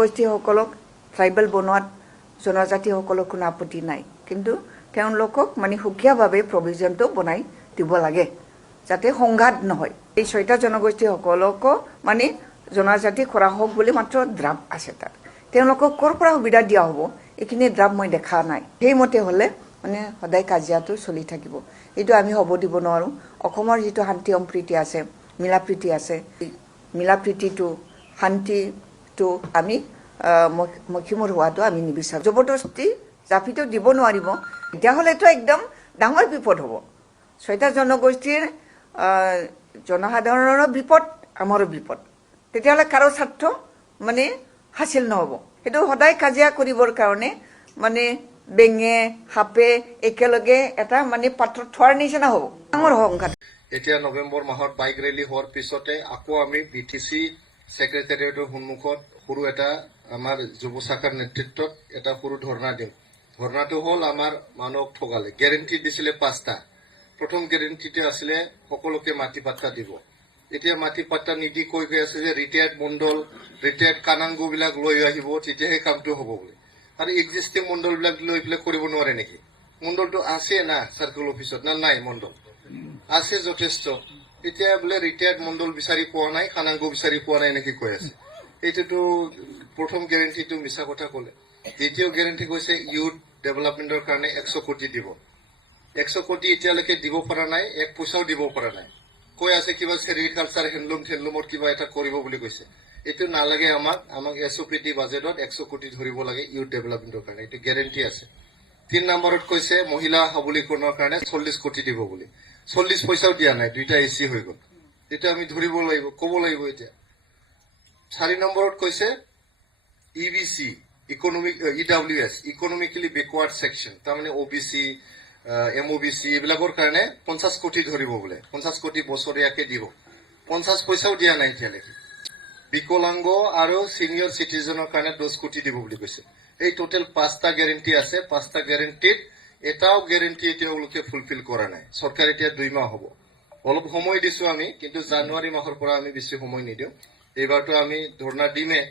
জনগোষ্ঠীসকলক tribal বনোৱাত জনজাতিসকলক কোনো আপত্তি নাই, কিন্তু তেওঁলোকক মানে সুকীয়াভাৱে প্ৰভিজনটো বনাই দিব লাগে যাতে সংঘাত নহয়। এই 6টা জনগোষ্ঠীসকলকো মানে জনজাতি কৰা হওক বুলি মাত্ৰ ড্ৰাফ্ট আছে তাত। তেওঁলোকক ক'ৰ পৰা সুবিধা দিয়া হ'ব এইখিনি ড্ৰাফ্ট মই দেখা নাই। সেইমতে হ'লে মানে সদায় কাজিয়াটো চলি থাকিব, এইটো আমি হ'ব দিব নোৱাৰোঁ। অসমৰ যিটো শান্তি সম্প্ৰীতি আছে, মিলাপ্ৰীতি আছে, মিলাপ্ৰীতিটো শান্তিটো আমি মষিমূৰ হোৱাটো আমি নিবিচাৰোঁ। জবৰদস্তি জাপিটো দিব নোৱাৰিব, তেতিয়াহ'লেতো একদম ডাঙৰ বিপদ হ'ব। 6টা জনগোষ্ঠীৰ জনসাধাৰণৰ বিপদ, আমাৰো বিপদ। তেতিয়াহ'লে কাৰো স্বাৰ্থ মানে হাচিল নহ'ব। সেইটো সদায় কাজিয়া কৰিবৰ কাৰণে মানে বেঙে সাপে একেলগে এটা মানে পাত্ৰত থোৱাৰ নিচিনা হ'ব, ডাঙৰ সংঘাত। এতিয়া নৱেম্বৰ মাহত বাইক ৰেলী হোৱাৰ পিছতে আকৌ আমি BTC ছেক্ৰেটাৰিয়েটৰ সন্মুখত সৰু এটা আমাৰ যুৱ শাখাৰ নেতৃত্বত এটা সৰু ধৰ্ণা দিওঁ। ধৰ্ণাটো হ'ল আমাৰ মানুহক ঠগালে। গেৰেণ্টি দিছিলে 5টা। প্ৰথম গেৰেণ্টিটো আছিলে সকলোকে মাটি পাট্টা দিব। এতিয়া মাটি পাট্টা নিদি কৈ আছে যে ৰিটায়াৰ্ড মণ্ডল, ৰিটায়াৰ্ড কানাংগুবিলাক লৈ আহিব, তেতিয়াহে কামটো হ'ব বুলি। আৰু এক্সিষ্টিং মণ্ডলবিলাক লৈ পেলাই কৰিব নোৱাৰে নেকি? মণ্ডলটো আছে না চাৰ্কল অফিচত, না নাই মণ্ডল? আছে যথেষ্ট। এতিয়া বোলে ৰিটায়াৰ্ড মণ্ডল বিচাৰি পোৱা নাই, কানাংগু বিচাৰি পোৱা নাই এনেকে কৈ আছে। এইটোতো প্ৰথম গেৰেণ্টিটো মিছা কথা ক'লে। দ্বিতীয় গেৰেণ্টি কৈছে ইউথ ডেভেলপমেণ্টৰ কাৰণে 100 কোটি দিব। 100 কোটি এতিয়ালৈকে দিব পৰা নাই, 1 পইচাও দিব পৰা নাই। কৈ আছে কিবা চেৰিকালচাৰ হেণ্ডলুমৰ কিবা এটা কৰিব বুলি কৈছে। এইটো নালাগে আমাক SOPD বাজেটত 100 কোটি ধৰিব লাগে ইউথ ডেভেলপমেণ্টৰ কাৰণে, এইটো গেৰেণ্টি আছে। 3 নম্বৰত কৈছে মহিলা সবলীকৰণৰ কাৰণে 40 কোটি দিব বুলি। 40 পইচাও দিয়া নাই, 2টা AC হৈ গ'ল। এইটো আমি ধৰিব লাগিব, ক'ব লাগিব এতিয়া। 4 নম্বৰত কৈছে EBC, EWS, economically backward section, তাৰমানে OBC, MOBC এইবিলাকৰ কাৰণে 50 কোটি ধৰিব বোলে। 50 কোটি বছৰীয়াকে দিব। 50 পইচাও দিয়া নাই এতিয়ালৈকে। বিকলাংগ আৰু চিনিয়ৰ চিটিজেনৰ কাৰণে 10 কোটি দিব বুলি কৈছে। এই টোটেল 5টা গেৰেণ্টি আছে। 5টা গেৰেণ্টিত এটাও গেৰেণ্টি তেওঁলোকে ফুলফিল কৰা নাই। চৰকাৰ এতিয়া 2 মাহ হ'ব। অলপ সময় দিছো আমি, কিন্তু জানুৱাৰী মাহৰ পৰা আমি বেছি সময় নিদিওঁ। এইবাৰতো আমি ধৰ্ণা দিমে।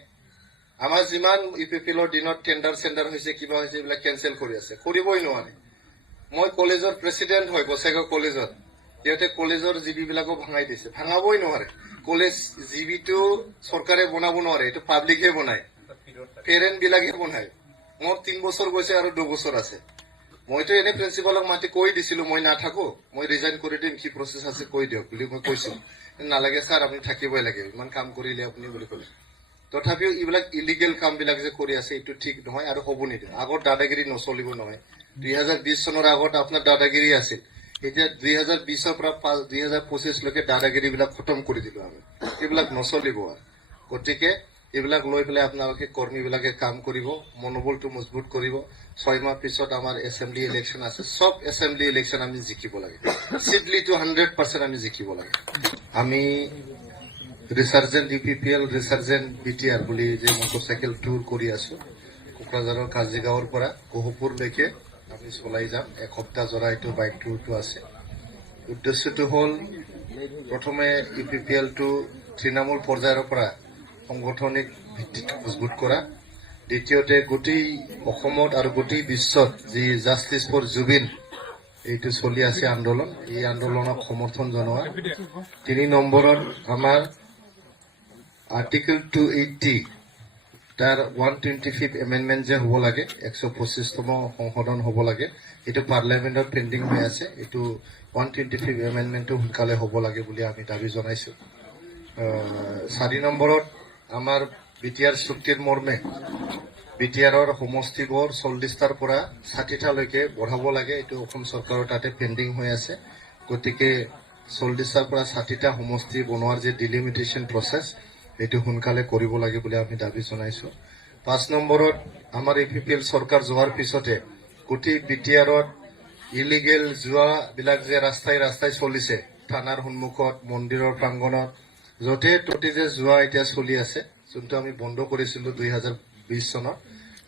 আমাৰ যিমান UPPLৰ দিনত টেণ্ডাৰ হৈছে, কিবা হৈছে, এইবিলাক কেঞ্চেল কৰি আছে, কৰিবই নোৱাৰে। মই কলেজৰ প্ৰেচিডেণ্ট হয় গোসাইগাঁও কলেজত। সিহঁতে কলেজৰ জিবিবিলাকো ভাঙাই দিছে, ভাঙাবই নোৱাৰে। কলেজ জিবিটো চৰকাৰে বনাব নোৱাৰে, এইটো পাব্লিকে বনায়, পেৰেণ্টবিলাকে বনায়। মোৰ 3 বছৰ গৈছে আৰু 2 বছৰ আছে। মইতো এনে প্ৰিন্সিপালক মাতি কৈ দিছিলো মই নাথাকো, মই ৰিজাইন কৰি দিম, কি প্ৰচেছ আছে কৈ দিয়ক বুলি মই কৈছো। নালাগে ছাৰ, আপুনি থাকিবই লাগে, ইমান কাম কৰিলে আপুনি বুলি ক'লে। তথাপিও এইবিলাক ইলিগেল কামবিলাক যে কৰি আছে এইটো ঠিক নহয় আৰু হ'ব নিদিওঁ। আগত দাদাগিৰি নচলিব নহয়। 2020 চনৰ আগত আপোনাৰ দাদাগিৰি আছিল। এতিয়া 2020ৰ পৰা 2025লৈকে দাদাগিৰিবিলাক খতম কৰি দিলো আমি। এইবিলাক নচলিব। গতিকে এইবিলাক লৈ পেলাই আপোনালোকে কৰ্মীবিলাকে কাম কৰিব, মনোবলটো মজবুত কৰিব। 6 মাহ পিছত আমাৰ এছেম্বলি ইলেকশ্যন আছে। চব এছেম্বলি ইলেকশ্যন আমি জিকিব লাগে। চিডলিটো 100% আমি জিকিব লাগে। আমি ৰিচাৰ্জেণ্ট UPPL, ৰিচাৰ্জেণ্ট BTR বুলি যে মটৰচাইকেল টুৰ কৰি আছো, কোকৰাঝাৰৰ কাজিগাঁৱৰ পৰা গহপুৰলৈকে আমি চলাই যাম। 1 সপ্তাহ জোৰা এইটো বাইক টুৰটো আছে। উদ্দেশ্যটো হ'ল প্ৰথমে UPPLটো তৃণমূল পৰ্যায়ৰ পৰা সাংগঠনিক ভিত্তিটো মজবুত কৰা। দ্বিতীয়তে গোটেই অসমত আৰু গোটেই বিশ্বত যি জাষ্টিছ ফৰ জুবিন এইটো চলি আছে আন্দোলন, এই আন্দোলনক সমৰ্থন জনোৱা। 3 নম্বৰত আমাৰ আৰ্টিকেল 280 তাৰ 125th এমেণ্ডমেণ্ট যে হ'ব লাগে, 125তম সংশোধন হ'ব লাগে, এইটো পাৰ্লিয়ামেণ্টত পেণ্ডিং হৈ আছে। এইটো 125th এমেণ্ডমেণ্টটো সোনকালে হ'ব লাগে বুলি আমি দাবী জনাইছোঁ। 4 নম্বৰত আমাৰ BTR চুক্তিৰ মৰ্মে BTRৰ সমষ্টিবোৰ 40টাৰ পৰা 60টালৈকে বঢ়াব লাগে। এইটো অসম চৰকাৰৰ তাতে পেণ্ডিং হৈ আছে। গতিকে 40টাৰ পৰা 60টা সমষ্টি বনোৱাৰ যে ডিলিমিটেশ্যন প্ৰচেছ, এইটো সোনকালে কৰিব লাগে বুলি আমি দাবী জনাইছোঁ। 5 নম্বৰত আমাৰ UPPL চৰকাৰ যোৱাৰ পিছতে গোটেই BTRত ইলিগেল জুৱাবিলাক যে ৰাস্তাই চলিছে, থানাৰ সন্মুখত, মন্দিৰৰ প্ৰাংগণত, য'তে ত'তে যে জুৱা এতিয়া চলি আছে, যোনটো আমি বন্ধ কৰিছিলোঁ 2020 চনত,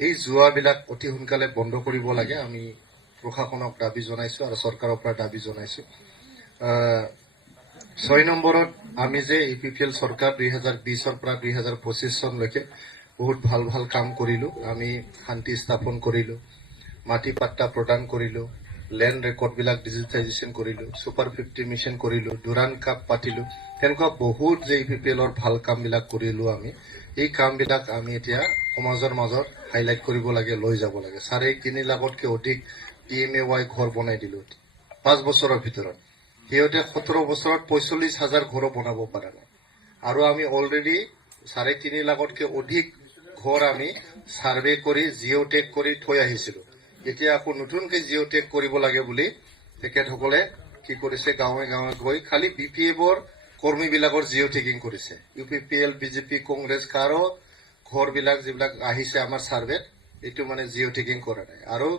এই জুৱাবিলাক অতি সোনকালে বন্ধ কৰিব লাগে। আমি প্ৰশাসনক দাবী জনাইছোঁ আৰু চৰকাৰৰ পৰা দাবী জনাইছোঁ। 6 নম্বৰত আমি যে UPPL চৰকাৰ 2020ৰ পৰা 2025 চনলৈকে বহুত ভাল ভাল কাম কৰিলো আমি শান্তি স্থাপন কৰিলো মাটি পাট্টা প্ৰদান কৰিলো লেণ্ড ৰেকৰ্ডবিলাক ডিজিটাইজেশ্যন কৰিলো ছুপাৰ 50 মিছন কৰিলো ডুৰান কাপ পাতিলো তেনেকুৱা বহুত যে ইপিপিএলৰ ভাল কামবিলাক কৰিলো আমি এই কামবিলাক আমি এতিয়া সমাজৰ মাজত হাইলাইট কৰিব লাগে লৈ যাব লাগে 3.5 লাখতকৈ অধিক PMAY ঘৰ বনাই দিলো 5 বছৰৰ ভিতৰত সিহঁতে 17 বছৰত 45,000 ঘৰ বনাব পৰা নাই আৰু আমি অলৰেডি 3.5 লাখতকৈ অধিক ঘৰ আমি সাৰ্ভে কৰি জিঅ'টেক কৰি থৈ আহিছিলো এতিয়া আকৌ নতুনকৈ জিঅ'টেক কৰিব লাগে বুলি তেখেতসকলে কি কৰিছে গাঁৱে গাঁৱে গৈ খালি BPF-ৰ কৰ্মীবিলাকৰ জিঅ'টেকিং কৰিছে UPPL BJP কংগ্ৰেছ কাৰো ঘৰবিলাক যিবিলাক আহিছে আমাৰ সাৰ্ভেত এইটো মানে জিঅ'টেকিং কৰা নাই আৰু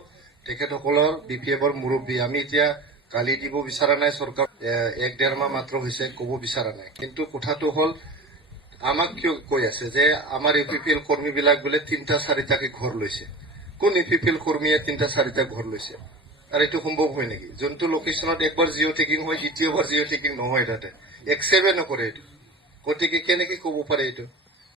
তেখেতসকলৰ BPF-ৰ মুৰব্বী আমি এতিয়া গালি দিব বিচৰা নাই চৰকাৰ 1-1.5 মাহ মাত্ৰ হৈছে ক'ব বিচৰা নাই কিন্তু কথাটো হ'ল আমাক কিয় কৈ আছে যে আমাৰ UPPL কৰ্মীবিলাক বোলে 3-4টাকে ঘৰ লৈছে কোন UPPL কৰ্মীয়ে 3-4টা ঘৰ লৈছে আৰু এইটো সম্ভৱ হয় নেকি যোনটো লোকেশ্যনত একবাৰ জিঅ'টেকিং হয় দ্বিতীয়বাৰ জিঅ'টেকিং নহয় তাতে একচেপ্টে নকৰে এইটো গতিকে কেনেকৈ ক'ব পাৰে এইটো